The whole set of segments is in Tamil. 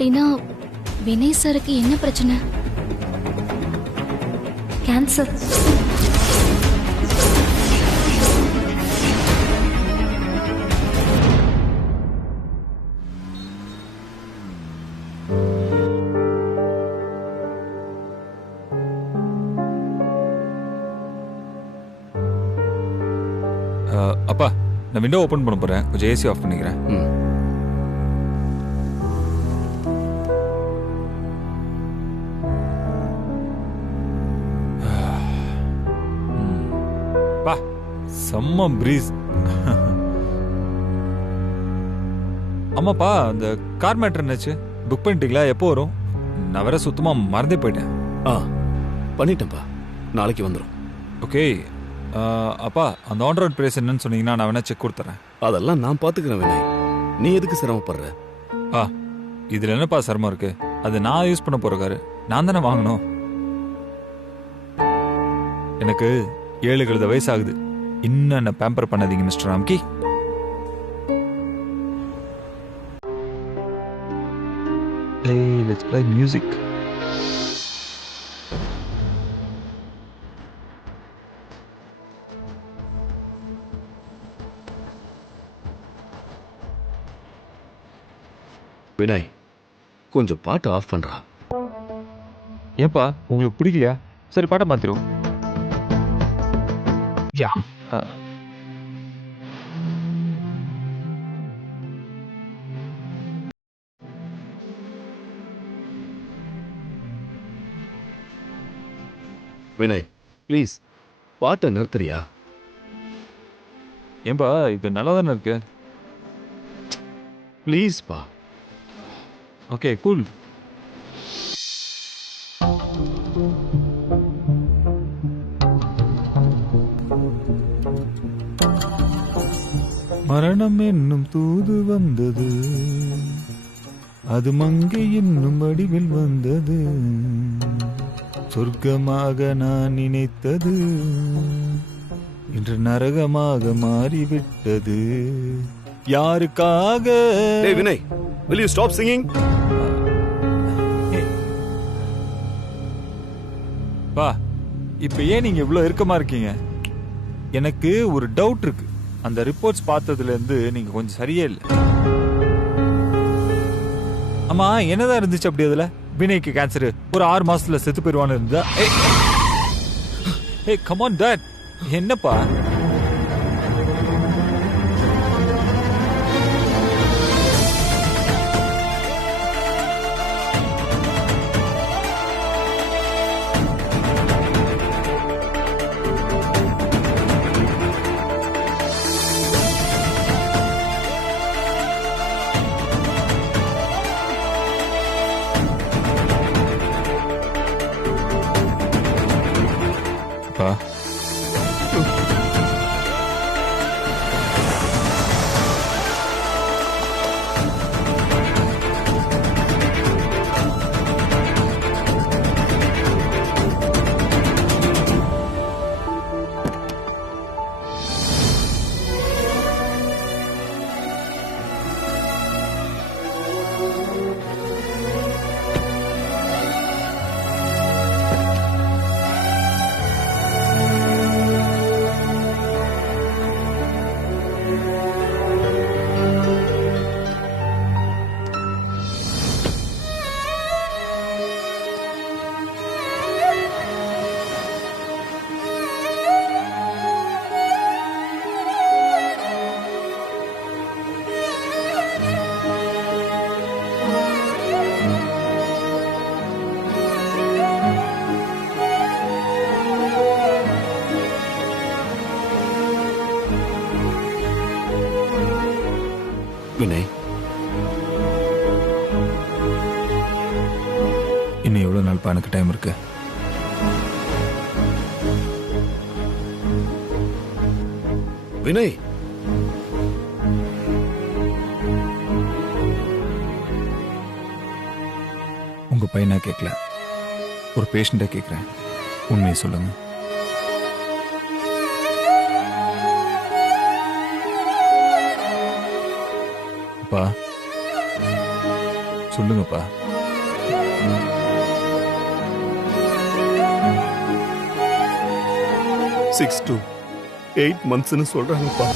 அப்படின்னா வினய் சாருக்கு என்ன பிரச்சனை? கேன்சர். அப்பா, நான் விண்டோ ஓபன் பண்ண போறேன், கொஞ்சம் ஏசி ஆஃப் பண்ணிக்கிறேன். பா, செம்ம பிரீஸ். ஆமாப்பா, அந்த கார் மேட்டர் என்னாச்சு? புக் பண்ணிட்டீங்களா? எப்போ வரும்? நான் வேற சுத்தமா மறந்தே போயிட்டேன். பண்ணிட்டேன்ப்பா, நாளைக்கு வந்துடும். ஓகே. அப்பா, அந்த ஆன் ரோட் பிரைஸ் என்னன்னு சொன்னீங்கன்னா நான் வேணா செக் கொடுத்துறேன். அதெல்லாம் நான் பாத்துக்கிறேன் வினய், நீ எதுக்கு சிரமப்படுற? இதுல என்னப்பா சிரமம் இருக்கு? அது நான் யூஸ் பண்ண போற காரு, நான் தானே வாங்கணும். எனக்கு 7 கழுத வயசு ஆகுது. இன்னும் என்ன பேம்பர் பண்ணாதீங்க mister Ramki. Let's play music. Vinay, கொஞ்சம் பாட்டு ஆஃப் பண்றா. ஏப்பா, உங்களுக்கு பிடிக்கலையா? சரி, பாட்டை மாத்திரும். யா. வினய், ப்ளீஸ் பாட்டை நிறுத்துறியா? ஏன்பா, இது நல்லா தானே இருக்கு. ப்ளீஸ் பா. Okay, cool. மரணம் என்னும் தூது வந்தது, அது மங்கை என்னும் வடிவில் வந்தது. சொர்க்கமாக நான் நினைத்தது இன்று நரகமாக மாறிவிட்டது. யாருக்காக? Hey Vinay, will you stop singing? பா, இப்ப ஏன் நீங்க இவ்வளவு இறுக்கமா இருக்கீங்க? எனக்கு ஒரு டவுட் இருக்கு. அந்த ரிப்போர்ட்ஸ் பார்த்ததுல இருந்து நீங்க கொஞ்சம் சரியே இல்லை. ஆமா, என்னதான் இருந்துச்சு அப்படி? அதுல வினய்க்கு கேன்சர், ஒரு 6 மாசத்துல செத்து போயிருவான்னு இருந்தா. ஏய் கம் ஆன் டாட், என்னப்பா? வினய், இன்னும் எவ்வளவு நாள் எனக்கு டைம் இருக்கு? வினய், உங்க பையனா கேட்கல, ஒரு பேஷண்டா கேட்கிறேன். உண்மையை சொல்லுங்க. அப்பா, சொல்லுங்கப்பா. 6 to 8 monthsனு சொல்றாங்கப்பா.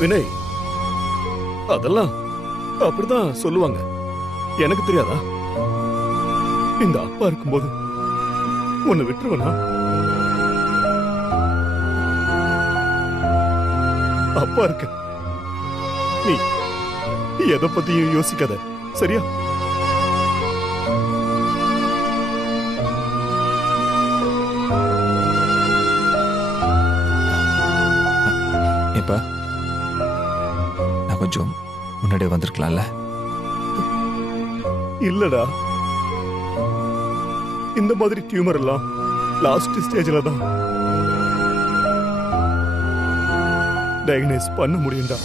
வினய், அதெல்லாம் அப்படிதான் சொல்லுவாங்க. எனக்கு தெரியாதா? இந்த அப்பா இருக்கும்போது உன்னை விட்டுருவனா? அப்பா இருக்க, நீ எதை பத்தியும் யோசிக்காத, சரியா? இப்ப நான் கொஞ்சம் முன்னாடியே வந்திருக்கலாம்ல? இல்லடா, இந்த மாதிரி டியூமர் எல்லாம் லாஸ்ட் ஸ்டேஜ்ல தான் டயக்னைஸ் பண்ண முடியும்டா.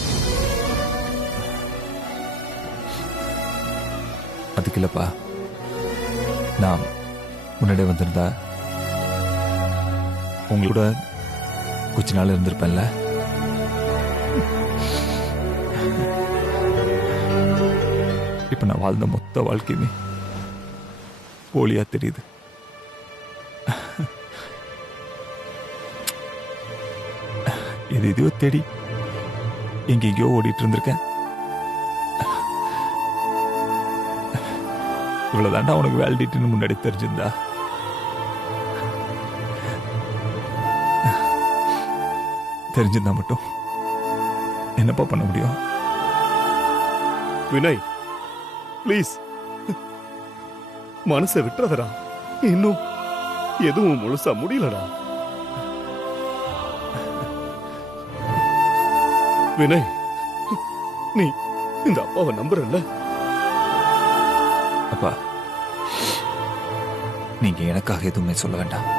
அதுக்கு இல்லப்பா, நான் முன்னாடியே வந்திருந்தா உங்களோட கொஞ்ச நாள் இருந்திருப்பேன்ல. இப்ப நான் வாழ்ந்த மொத்த வாழ்க்கையுமே போலியா தெரியுது. இது எதையோ தேடி எங்கெங்கயோ ஓடிட்டு இருந்திருக்கேன். இவ்வளவுதாண்டா உனக்கு வேலிடிட்டின்னு முன்னாடி தெரிஞ்சிருந்தா மட்டும் என்னப்பா பண்ண முடியும்? வினய், ப்ளீஸ் மனசை விட்டுறதடா. இன்னும் எதுவும் முழுசா முடியலடா. வினய், நீ இந்த அப்பாவை நம்புறல்ல? அப்பா, நீங்க எனக்காக எதுவுமே சொல்ல வேண்டாம்.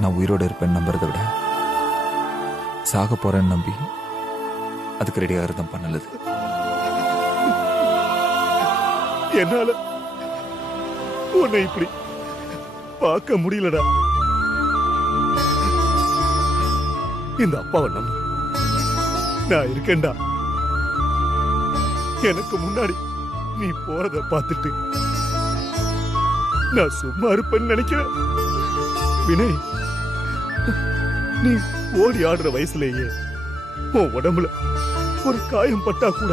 நான் உயிரோடு இருப்பேன்னு நம்புறதை விட சாக போறேன்னு நம்பி அதுக்கு ரெடியாக இருந்தான் பண்ணலது. என்னால உன்னை இப்படி பார்க்க முடியலடா. இந்த அப்பாவை நம்பு, நான் இருக்கேன்டா. எனக்கு முன்னாடி நீ போறத பார்த்துட்டு நான் சும்மா இருப்பேன்னு நினைக்கிறேன். வினய், நீ ஓடி ஆடுற வயசுலேயே உன் உடம்புல ஒரு காயம் பட்டா கூட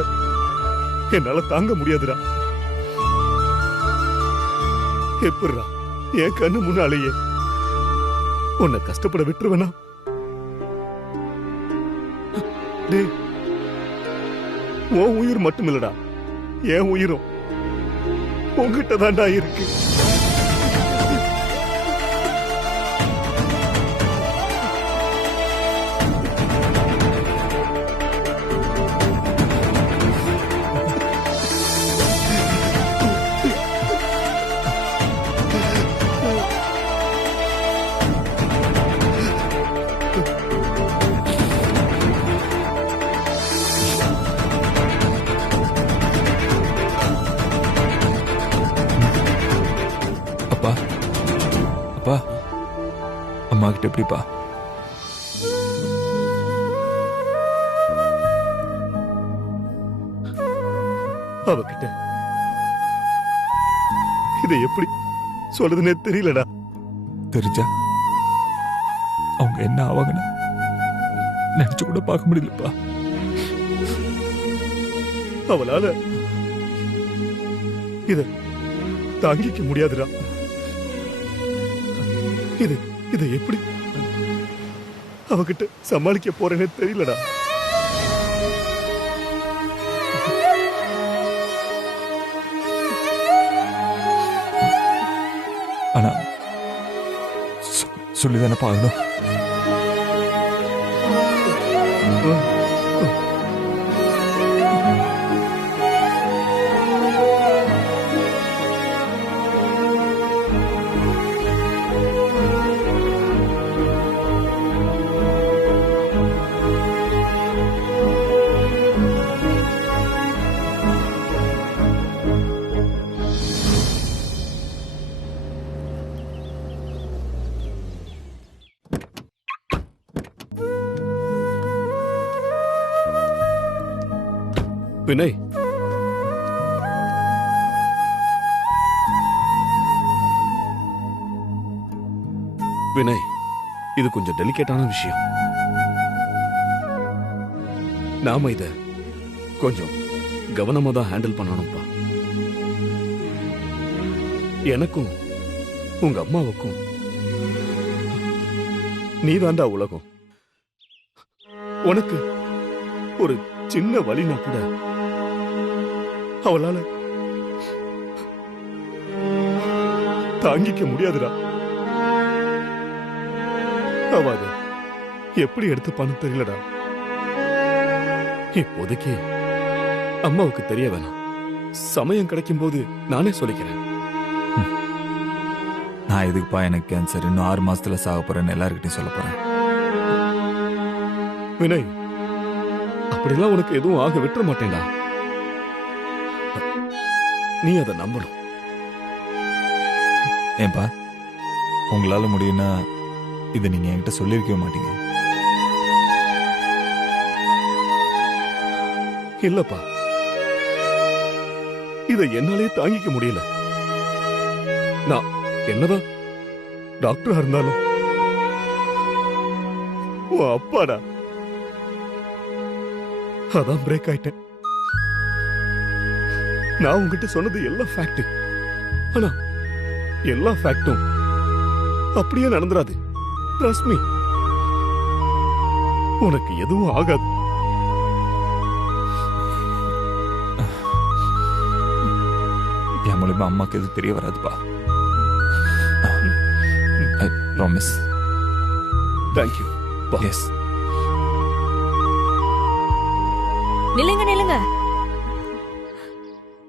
என்னால தாங்க முடியாதுடா. எப்படிடா என் கண்ணு முன்னாலேயே உன்னை கஷ்டப்பட விட்டுருவேனா? டேய், உன் உயிர் மட்டும் இல்லடா, என் உயிரும் உன்கிட்ட தான்டா இருக்கு. அப்பா, அம்மா கிட்ட எப்படிப்பா? அவகிட்ட இதை எப்படி சொல்றதுன்னே தெரியலடா. தெரிஞ்சா அவங்க என்ன ஆவாங்கன்னு நினைச்சு கூட பார்க்க முடியலப்பா. அவளால இத தாங்கிக்க முடியாதுடா. இதை எப்படி அவகிட்ட சமாளிக்க போறேன்னே தெரியலடா. ஆனா சொல்லிதானே பார்க்கணும். வினய், வினய், இது கொஞ்சம் டெலிகேட்டான விஷயம். நாம இத கொஞ்சம் கவனமா தான் ஹேண்டில் பண்ணணும்பா. எனக்கும் உங்க அம்மாவுக்கும் நீதாண்டா உலகம். உனக்கு ஒரு சின்ன வலினா கூட அவளால தாங்கிக்க முடியாதுடா. அவ அத எப்படி எடுத்துப்பான்னு தெரியலடா. இப்போதைக்கு அம்மாவுக்கு தெரிய வேணாம். சமயம் கிடைக்கும் போது நானே சொல்லிக்கிறேன். நான் எதுக்குப்பா எனக்கு கேன்சர் இன்னும் 6 மாசத்துல சாக போறேன்னு எல்லாருக்கிட்டையும் சொல்ல போறேன். வினய், அப்படிலாம் உனக்கு எதுவும் ஆக விட்டுற மாட்டேன்டா. நீ அதை நம்பணும். ஏன்பா, உங்களால முடியும்னா இதை நீங்க என்கிட்ட சொல்லிருக்கவே மாட்டீங்க. இல்லப்பா, இதை என்னாலே தாங்கிக்க முடியல. நான் என்னதான் டாக்டரா இருந்தாலும் உன் அப்பாடா. அதான் பிரேக் ஆயிட்டேன். நான் உங்ககிட்ட சொன்னது எல்லாம் ஃபேக்ட். ஆனா எல்லா ஃபேக்டும் அப்படியே நடந்துராது. Trust me. உனக்கு எதுவும் ஆகாது. என் மூலமா அம்மாக்கு எதுவும் தெரிய வராதுப்பா. I promise. Thank you. Yes. நில்லுங்க நில்லுங்க.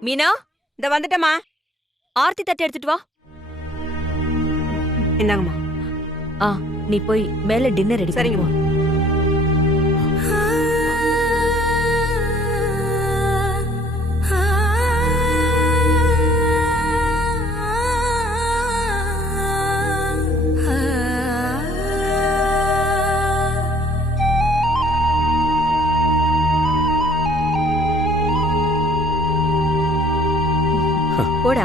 மீனா, இந்த வந்துட்டமா. ஆர்த்தி தட்டு எடுத்துட்டு வா. இந்தாங்கம்மா. நீ போய் மேல டின்னர் ரெடி சரிங்கம்மா. போடா.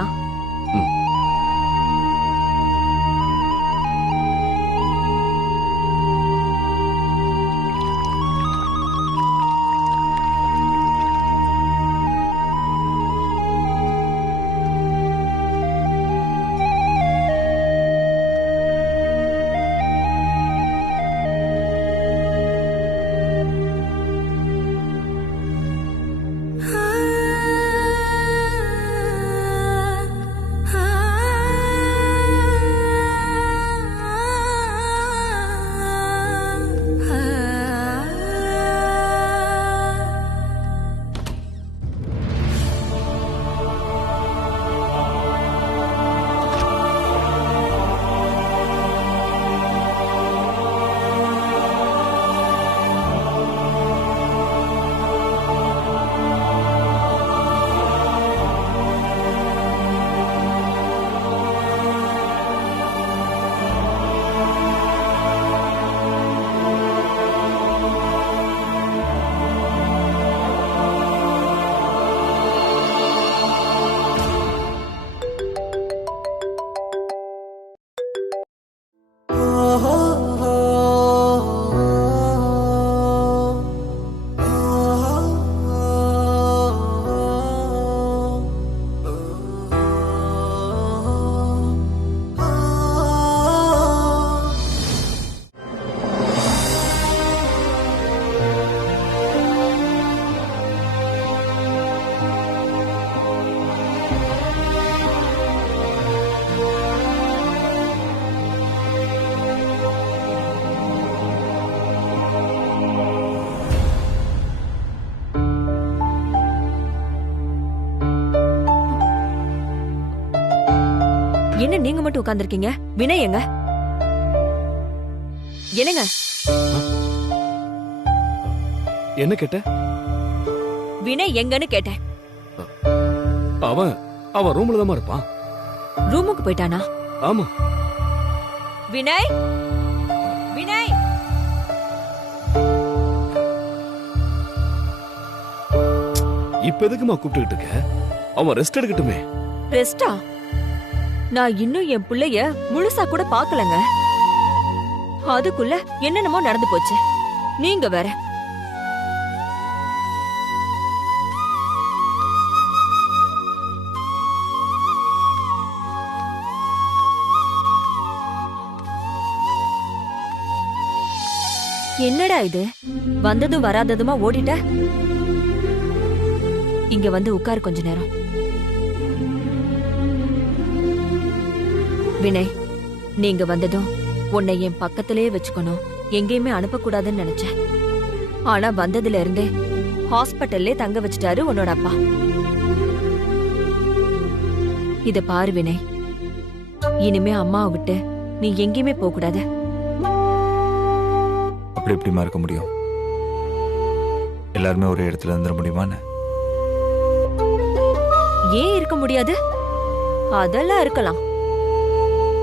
என்ன நீங்க மட்டும் உட்கார்ந்திருக்கீங்க? வினய் எங்க? என்னங்க? என்ன கேட்ட? வினய் எங்கன்னு கேட்டேன். அவன் ரூம்ல தான் இருப்பான். ரூமுக்கு போயிட்டானா? ஆமா. வினய், வினய், இப்ப எதுக்குமா கூப்பிட்டுக்கிட்டு இருக்க? அவன் ரெஸ்ட் எடுக்கட்டுமே. ரெஸ்டா? நான் இன்னும் என் புள்ளைய முழுசா கூட பாக்கலங்க. அதுக்குள்ள என்னென்னமோ நடந்து போச்சு. நீங்க வேற. என்னடா இது? வந்ததும் வராததுமா ஓடிட்ட. இங்க வந்து உட்காரு கொஞ்ச நேரம். வினய், நீங்க வந்ததும் உன்னை என் பக்கத்திலேயே வச்சுக்கணும், எங்கேயுமே அனுப்பக்கூடாதுன்னு நினைச்சேன். ஆனா வந்ததுல இருந்தே ஹாஸ்பிட்டல்லே தங்க வச்சுட்டாரு உன்னோட அப்பா. இத பாரு வினய், இனிமே அம்மாவை விட்டு நீ எங்கேயுமே போக கூடாது. அப்படி எப்படிமா இருக்க முடியும்? எல்லாருமே ஒரே இடத்துல இருந்துட முடியுமான்னு? ஏன் இருக்க முடியாது? அதெல்லாம் இருக்கலாம்.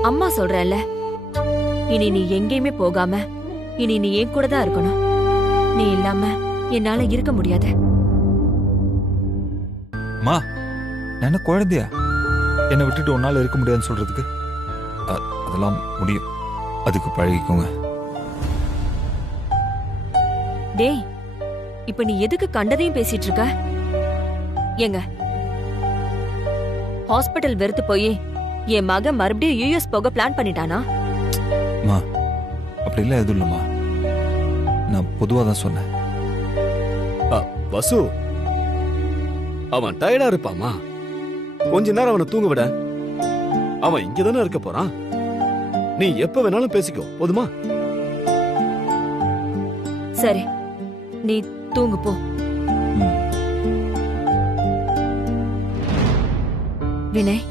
அம்மா சொல்றேன்ல, இனி நீ எங்கேயுமே போகாம இனி நீ என் கூட தான் இருக்கணும். நீ இல்லாம என்னால இருக்க முடியாது. மா, நான் என்ன குழந்தையா என்னை விட்டுட்டு உன்னால இருக்க முடியாதுன்னு சொல்றதுக்கு? அதெல்லாம் முடியும். அதுக்கு பழகிக்கோங்க. டேய், இப்ப நீ எதுக்கு கண்டதையும் பேசிட்டு இருக்க? ஏங்க, ஹாஸ்பிட்டல் வெறுத்து போய் என் மகன் மறுபடியும் யுஎஸ் போக பிளான் பண்ணிட்டானா? மா, அப்படி இல்ல, எதுவும் இல்லம்மா. நான் பொதுவா தான் சொன்னேன். வசு, அவன் டயர்டா இருப்பாமா. கொஞ்ச நேரம் அவனை தூங்க விட. அவன் இங்கதானே இருக்க போறான். நீ எப்ப வேணாலும் பேசிக்கோ, போதுமா? சரி, நீ தூங்கு போ. வினய்,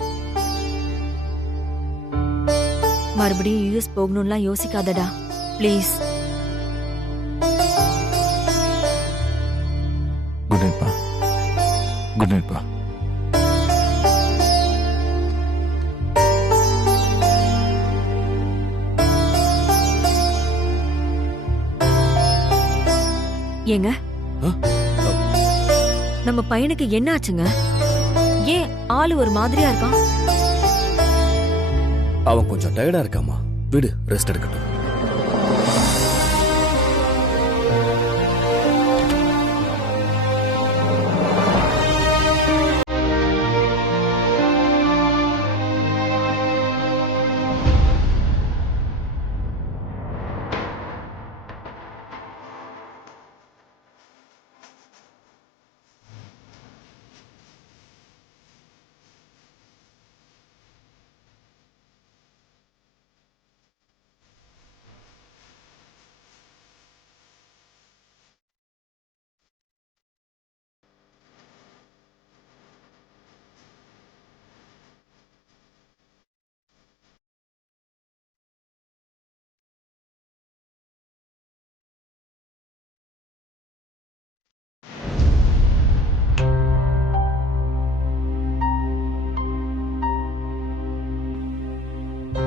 மறுபடியும் யுஎஸ் போகணும்லாம் யோசிக்காதடா, ப்ளீஸ். குட் நைட்பா. குட் நைட்பா. ஏங்க, நம்ம பையனுக்கு என்ன ஆச்சுங்க? ஏன் ஆளு ஒரு மாதிரியா இருக்கான்? அவன் கொஞ்சம் டயர்டா இருக்காமா. விடு, ரெஸ்ட் எடுக்கட்டும்.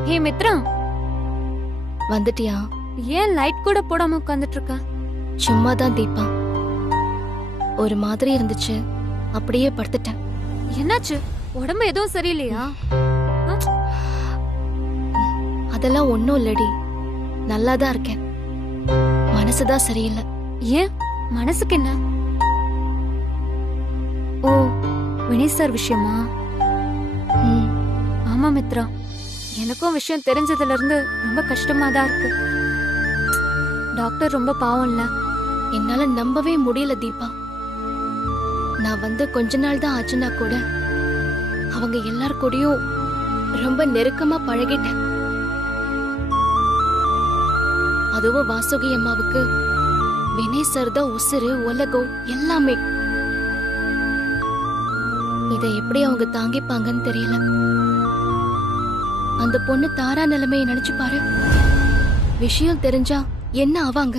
ஹே மித்ரா, வந்துட்டியா? ஏன் லைட் கூட போடாம உட்கார்ந்துட்டு இருக்க? சும்மாதான் தீபா. ஒரு மாதிரி இருந்துச்சு, அப்படியே படுத்துட்டேன். என்னாச்சு? உடம்பு எதுவும் சரியில்லையா? அதெல்லாம் ஒன்னும் இல்லடி, நல்லாதான் இருக்கேன். மனசுதான் சரியில்லை. ஏன்? மனசுக்கு என்ன? ஓ, வினய் சார் விஷயமா? ம், ஆமா மித்ரா, எனக்கும் விஷயம் தெரிஞ்சதுல இருந்து ரொம்ப கஷ்டமா தான் இருக்கு. டாக்டர் ரொம்ப பாவம்ல. என்னால நம்பவே முடியல தீபா. நான் வந்து கொஞ்ச நாள் தான் ஆச்சுன்னா கூட அவங்க எல்லார் கூடயும் ரொம்ப நெருக்கமா பழகிட்டேன். அதுவும் வாசுகி அம்மாவுக்கு வினய் சார் தான் உசுறு, உலகம் எல்லாமே. இதை எப்படி அவங்க தாங்கிப்பாங்கன்னு தெரியல. அந்த பொண்ணு தாரா நிலைமையை நினைச்சு பாரு. விஷயம் தெரிஞ்சா என்ன ஆவாங்க?